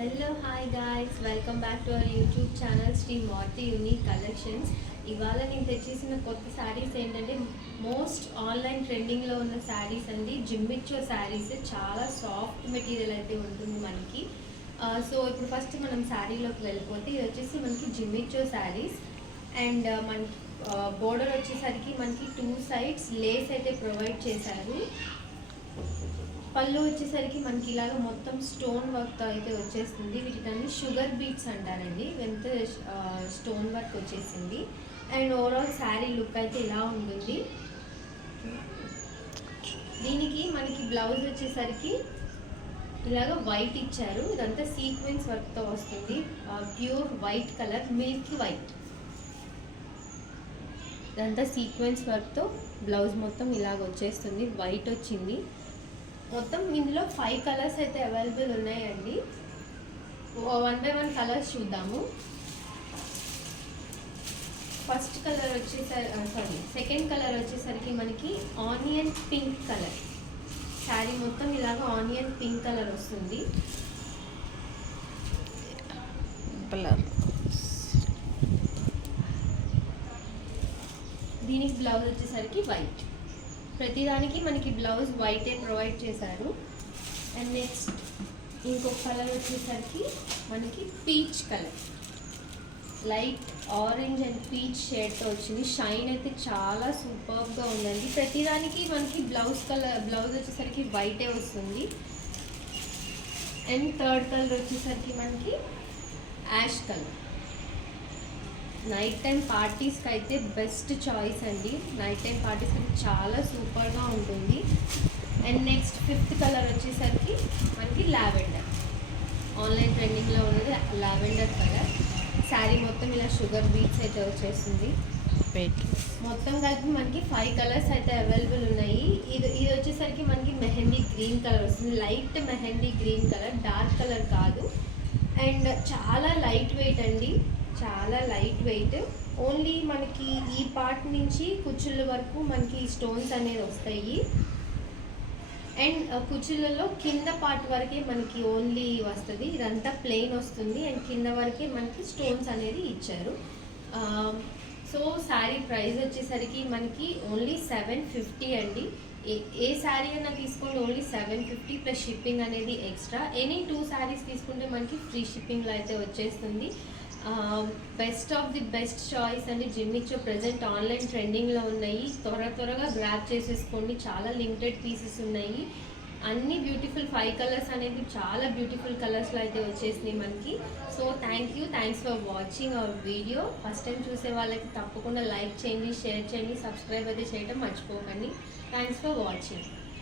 Hello hi guys, welcome back to our YouTube channel Sri Marthi unique collections. ఇవాళ నేను తెచ్చేసిన కొత్త శారీస్ ఏంటంటే మోస్ట్ ఆన్లైన్ ట్రెండింగ్లో ఉన్న శారీస్ అండి. జిమ్మిచ్చో శారీస్, చాలా సాఫ్ట్ మెటీరియల్ అయితే ఉంటుంది మనకి. సో ఇప్పుడు ఫస్ట్ మనం శారీలోకి వెళ్ళిపోతే ఇది వచ్చేసి మనకి జిమ్మిచ్చో శారీస్. అండ్ మనకి బోర్డర్ వచ్చేసరికి మనకి 2 సైడ్స్ లేస్ అయితే ప్రొవైడ్ చేశారు. పళ్ళు వచ్చేసరికి మనకి ఇలాగ మొత్తం స్టోన్ వర్క్తో అయితే వచ్చేస్తుంది. వీటిని షుగర్ బీట్స్ అంటారండి. ఎంత స్టోన్ వర్క్ వచ్చేసింది. అండ్ ఓవరాల్ శారీ లుక్ అయితే ఇలా ఉంటుంది. దీనికి మనకి బ్లౌజ్ వచ్చేసరికి ఇలాగ వైట్ ఇచ్చారు. ఇదంతా సీక్వెన్స్ వర్క్తో వస్తుంది. Pure white colour, Milky white. ఇదంతా సీక్వెన్స్ వర్క్తో బ్లౌజ్ మొత్తం ఇలాగ వచ్చేస్తుంది. వైట్ వచ్చింది. మొత్తం ఇందులో 5 కలర్స్ అయితే అవైలబుల్ ఉన్నాయండి. 1 by 1 కలర్స్ చూద్దాము. ఫస్ట్ కలర్ వచ్చేసరికి సెకండ్ కలర్ వచ్చేసరికి మనకి ఆనియన్ పింక్ కలర్. శారీ మొత్తం ఇలాగ ఆనియన్ పింక్ కలర్ వస్తుంది. దీనికి బ్లౌజ్ వచ్చేసరికి వైట్. ప్రతిదానికి మనకి బ్లౌజ్ వైటే ప్రొవైడ్ చేశారు. అండ్ నెక్స్ట్ ఇంకొక కలర్ వచ్చేసరికి మనకి peach colour, light orange and peach షేడ్తో వచ్చింది. షైన్ అయితే చాలా సూపర్గా ఉందండి. ప్రతిదానికి మనకి బ్లౌజ్ వచ్చేసరికి వైటే వస్తుంది. అండ్ థర్డ్ కలర్ వచ్చేసరికి మనకి యాష్ కలర్. నైట్ టైం పార్టీస్కి అయితే బెస్ట్ చాయిస్ అండి. నైట్ టైం పార్టీస్కి అయితే చాలా సూపర్గా ఉంటుంది. అండ్ నెక్స్ట్ 5th కలర్ వచ్చేసరికి మనకి లావెండర్. ఆన్లైన్ ట్రెండింగ్లో ఉన్నది లావెండర్ కలర్. శారీ మొత్తం ఇలా షుగర్ బీట్స్ అయితే వచ్చేస్తుంది. మొత్తం కలిపి మనకి 5 కలర్స్ అయితే అవైలబుల్ ఉన్నాయి. ఇది వచ్చేసరికి మనకి మెహందీ గ్రీన్ కలర్ వస్తుంది. Light mehndi green colour, dark colour కాదు. అండ్ చాలా లైట్ వెయిట్ అండి, చాలా లైట్ వెయిట్. ఓన్లీ మనకి ఈ పార్ట్ నుంచి కుచ్చుళ్ళ వరకు మనకి స్టోన్స్ అనేది వస్తాయి. అండ్ కుచ్చుళ్ళలో కింద పార్ట్ వరకే మనకి ఓన్లీ వస్తుంది. ఇదంతా ప్లెయిన్ వస్తుంది. అండ్ కింద వరకే మనకి స్టోన్స్ అనేది ఇచ్చారు. సో శారీ ప్రైస్ వచ్చేసరికి మనకి ఓన్లీ 750 అండి. ఏ శారీ అయినా తీసుకోండి, ఓన్లీ 750 ప్లస్ షిప్పింగ్ అనేది ఎక్స్ట్రా. ఎనీ 2 శారీస్ తీసుకుంటే మనకి ఫ్రీ షిప్పింగ్లో అయితే వచ్చేస్తుంది. Best of the best choice అండి. జిమ్మిచ్చో ప్రజెంట్ ఆన్లైన్ ట్రెండింగ్లో ఉన్నాయి. త్వరగా గ్రాప్ చేసేసుకోండి. చాలా లిమిటెడ్ పీసెస్ ఉన్నాయి. అన్ని బ్యూటిఫుల్ 5 కలర్స్ అనేది చాలా బ్యూటిఫుల్ కలర్స్లో అయితే వచ్చేసినాయి మనకి. So thanks for watching our video. First time చూసే వాళ్ళకి తప్పకుండా లైక్ చేయండి, షేర్ చేయండి, సబ్స్క్రైబ్ అయితే చేయడం మర్చిపోకండి. Thanks for watching.